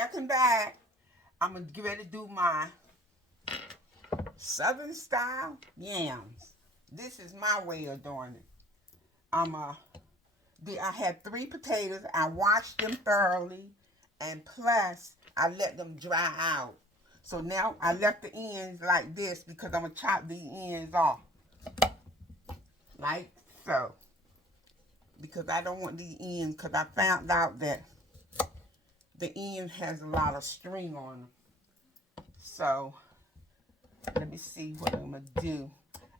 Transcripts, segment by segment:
Welcome back. I'm going to get ready to do my Southern style yams. This is my way of doing it. I had 3 potatoes. I washed them thoroughly, and plus I let them dry out. So now I left the ends like this because I'm going to chop the ends off. Like so. Because I don't want the ends, because I found out that the end has a lot of string on them. So, let me see what I'm going to do.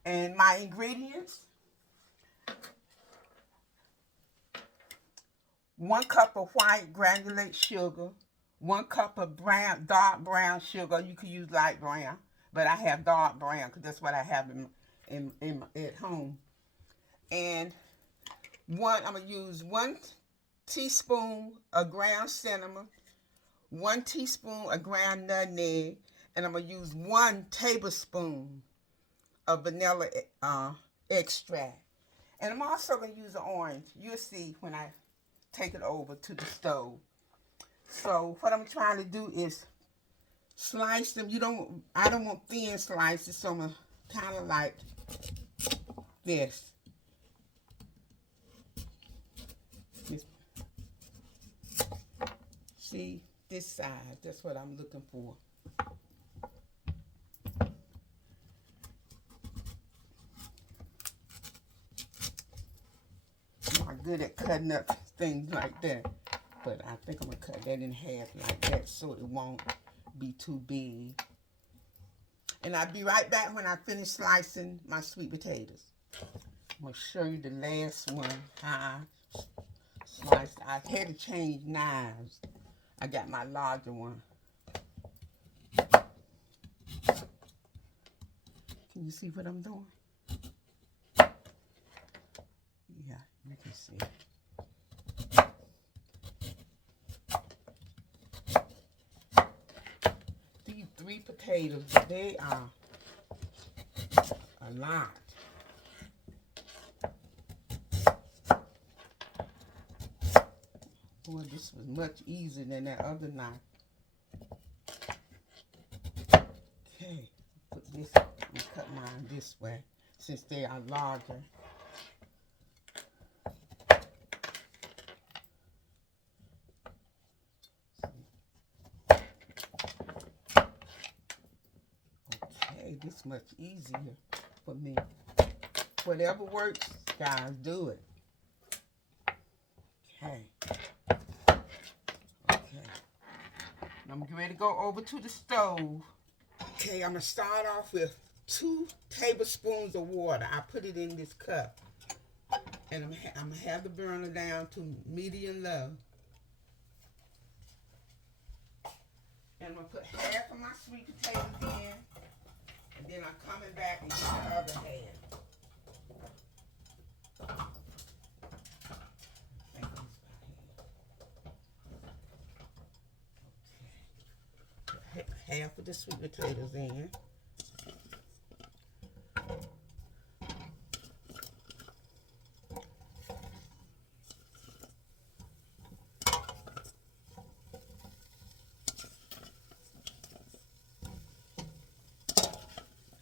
And my ingredients: 1 cup of white granulated sugar, 1 cup of dark brown sugar. You could use light brown, but I have dark brown because that's what I have at home. And I'm going to use 1 teaspoon of ground cinnamon, 1 teaspoon of ground nutmeg, and I'm going to use 1 tablespoon of vanilla extract. And I'm also going to use an orange. You'll see when I take it over to the stove. So what I'm trying to do is slice them. I don't want thin slices, so I'm going to kind of like this. See, this side, that's what I'm looking for. I'm not good at cutting up things like that, but I think I'm going to cut that in half like that so it won't be too big. And I'll be right back when I finish slicing my sweet potatoes. I'm going to show you the last one, how I sliced. I had to change knives. I got my larger one. Can you see what I'm doing? Yeah, you can see. These 3 potatoes, they are a lot. Boy, this was much easier than that other knife. Okay, put this, and cut mine this way since they are larger. Okay, this much easier for me. Whatever works, guys, do it. Okay. I'm getting ready to go over to the stove. Okay, I'm going to start off with 2 tablespoons of water. I put it in this cup. And I'm going to have the burner down to medium low. And I'm going to put half of my sweet potatoes in. And then I'm coming back and get the other half. Half of the sweet potatoes in.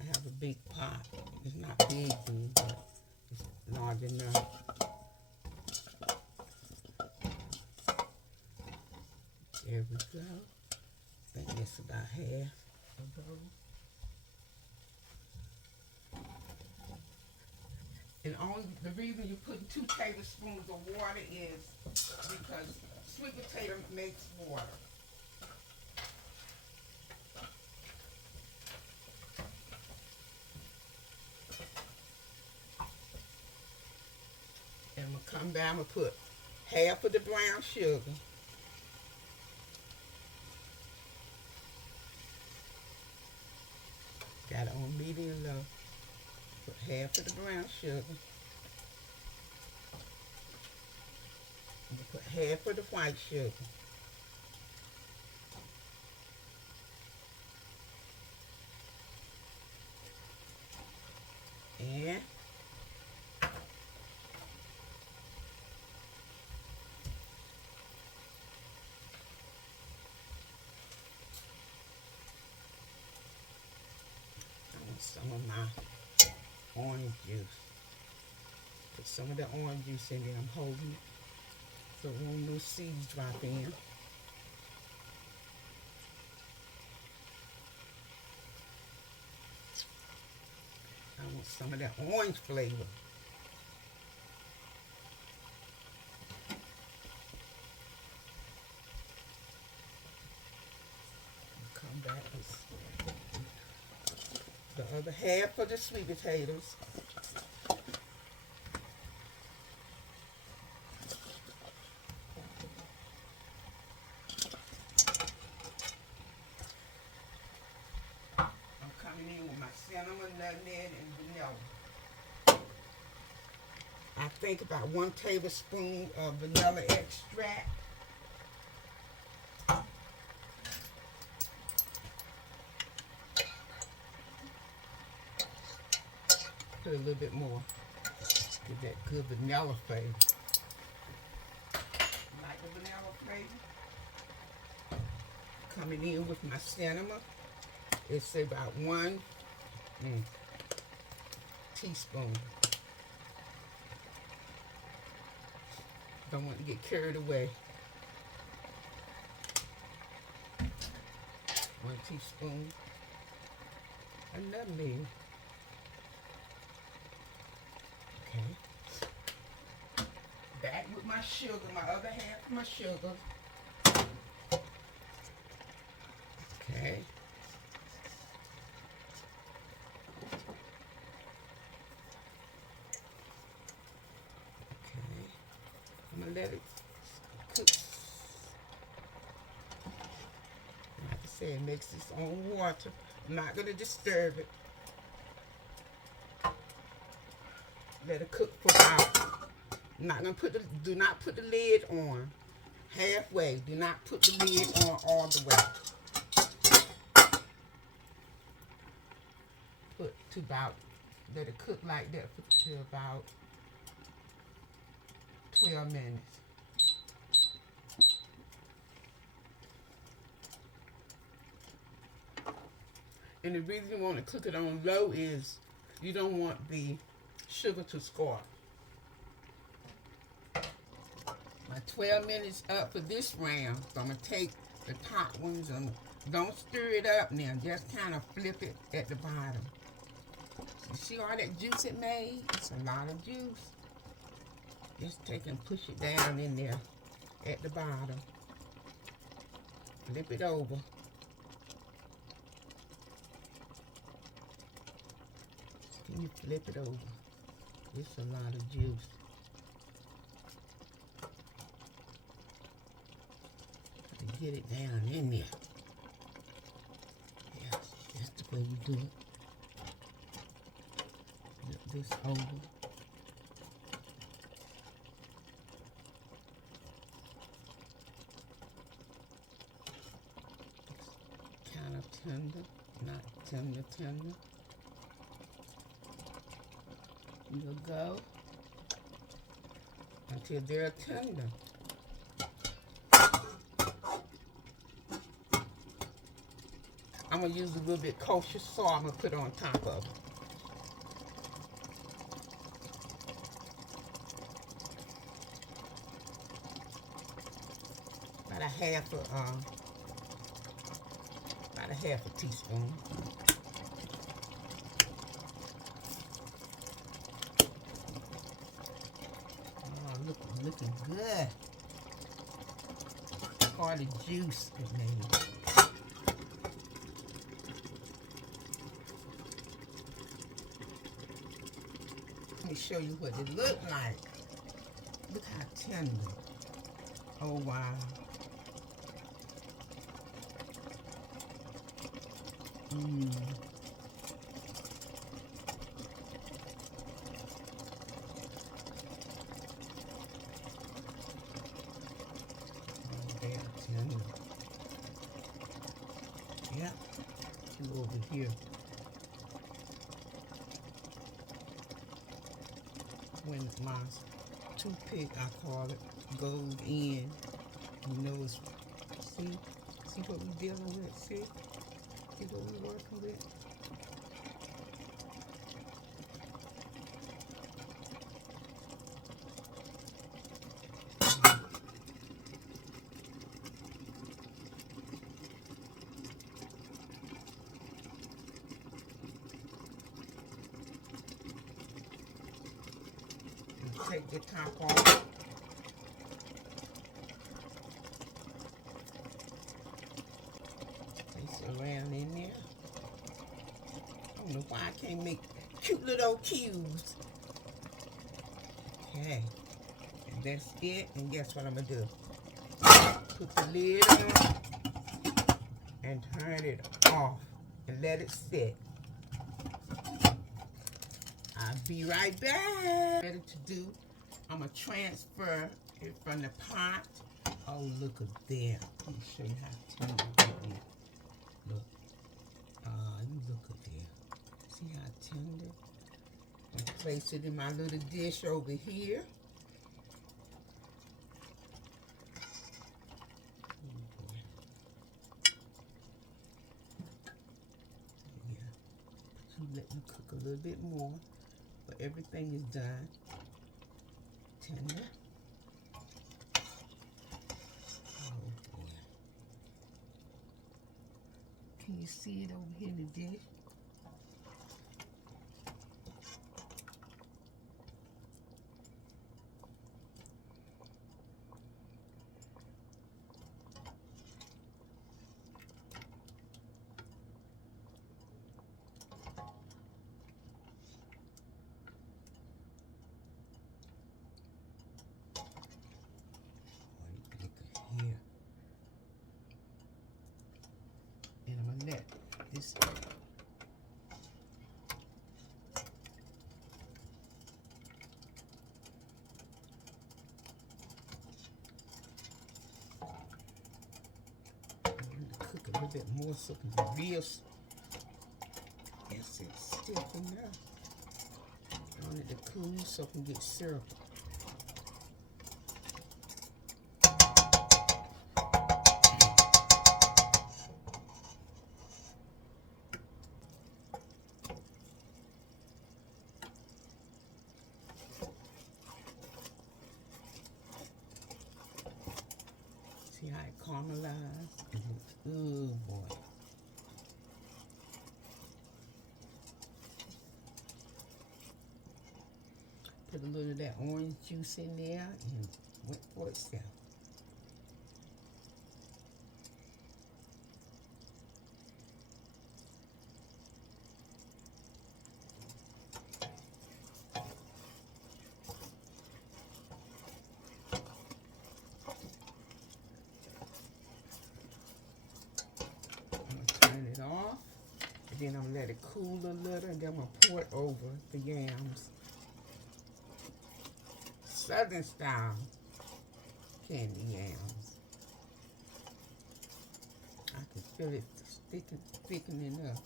I have a big pot. It's not big, but it's large enough. There we go. I think that's about half of those. And only the reason you're putting 2 tablespoons of water is because sweet potato makes water. And I'm going to come down and put half of the brown sugar. Got it on medium low. Put half of the brown sugar. I'm going to put half of the white sugar. And Put some of the orange juice in there. I'm holding it so it won't no seeds drop in. I want some of that orange flavor. Come back with the other half of the sweet potatoes. I'm coming in with my cinnamon, nutmeg, and vanilla. I think about 1 tablespoon of vanilla extract. Put a little bit more. Get that good vanilla flavor. Like the vanilla flavor. Coming in with my cinnamon. It's about 1 teaspoon. Don't want to get carried away. 1 teaspoon. A nutmeg. Okay. Back with my sugar, my other half of my sugar. Okay. I'm gonna let it cook. Like I said, it makes its own water. I'm not gonna disturb it. Let it cook for about. I'm not gonna do not put the lid on. Halfway. Do not put the lid on all the way. Put to about. Let it cook like that for about 12 minutes. And the reason you want to cook it on low is you don't want the sugar to scorch. My 12 minutes up for this round, so I'm going to take the top ones and don't stir it up now. Just kind of flip it at the bottom. You see all that juice it made? It's a lot of juice. Just take and push it down in there at the bottom. Flip it over. Can you flip it over? It's a lot of juice. Gotta get it down in there. Yeah, that's the way you do it. Flip this over. Tender, not tender. You'll go until they're tender. I'm gonna use a little bit kosher salt. I'm gonna put on top of it. About a half a teaspoon. Oh, looking good. Look all the juice it made. Let me show you what it looked like. Look how tender. Oh wow. Yeah, over here. When my toothpick, I call it, goes in, you know, it's, see what we're dealing with, see what we're working with. Take the top off. Place it around in there. I don't know why I can't make cute little cubes. Okay. And that's it. And guess what I'm going to do? Put the lid on and turn it off and let it sit. I'll be right back. Ready to do. I'm going to transfer it from the pot. Oh, look at there. Let me show you how tender it is. Look. You look at there. See how tender? I'll place it in my little dish over here. Let me cook a little bit more, but everything is done. Tender. Oh boy. Can you see it over here in the dish? This cook a little bit more so it can be real. Yes, it's stiff enough. I want it to cool so it can get syrup. See how it caramelized? Oh boy. Put a little of that orange juice in there and went for itself. Then I'm gonna let it cool a little, and then I'm gonna pour it over the yams. Southern style candy yams. I can feel it thickening up.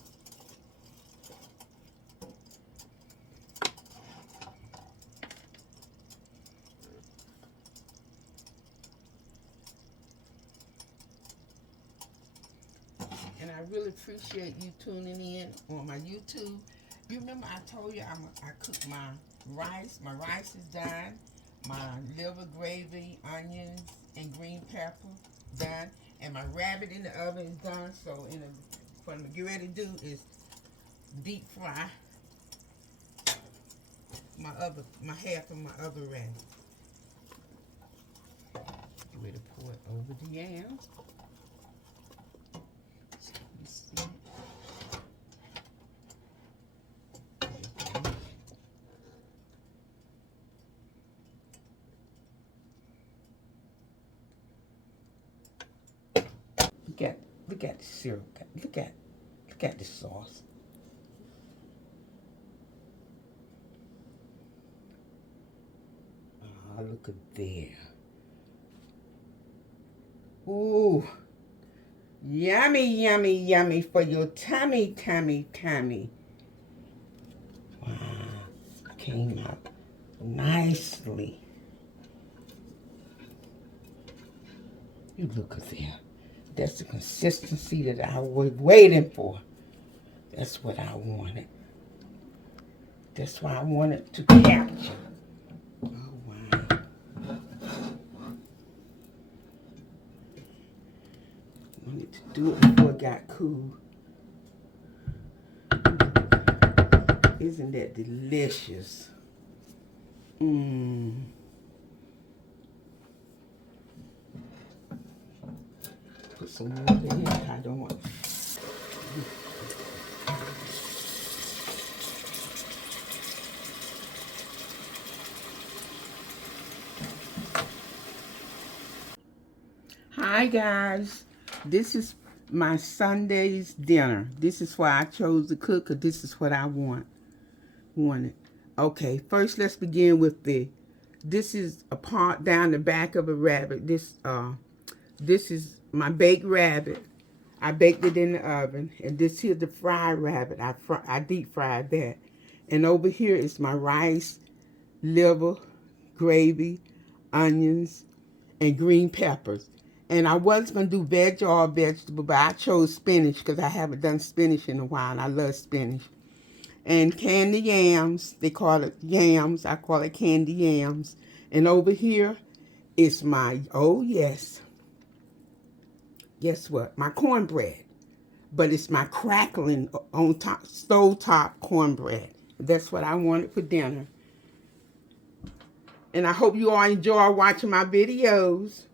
And I really appreciate you tuning in on my YouTube. You remember I told you I cooked my rice. My rice is done. My liver, gravy, onions, and green pepper done. And my rabbit in the oven is done. So what I'm getting ready to do is deep fry my half of my other rabbit. Get ready to pour it over the yams. Look at the syrup. Look at the sauce. Ah, look at there. Ooh. Yummy, yummy, yummy for your tummy, tummy, tummy. Wow. Came out nicely. You look at there. That's the consistency that I was waiting for. That's what I wanted. That's why I wanted to capture. Oh, wow. I wanted to do it before it got cool. Isn't that delicious? Put some water in. I don't want. Hi guys, this is my Sunday's dinner. This is why I chose to cook, because this is what I wanted. Okay, first let's begin with this is a part down the back of a rabbit. This is my baked rabbit. I baked it in the oven, and this here's the fried rabbit. I deep fried that. And over here is my rice, liver, gravy, onions, and green peppers. And I was going to do veg or vegetable, but I chose spinach because I haven't done spinach in a while, and I love spinach. And candy yams, they call it yams. I call it candy yams. And over here is my, oh yes, guess what? My cornbread. But it's my crackling on top, stovetop cornbread. That's what I wanted for dinner. And I hope you all enjoy watching my videos.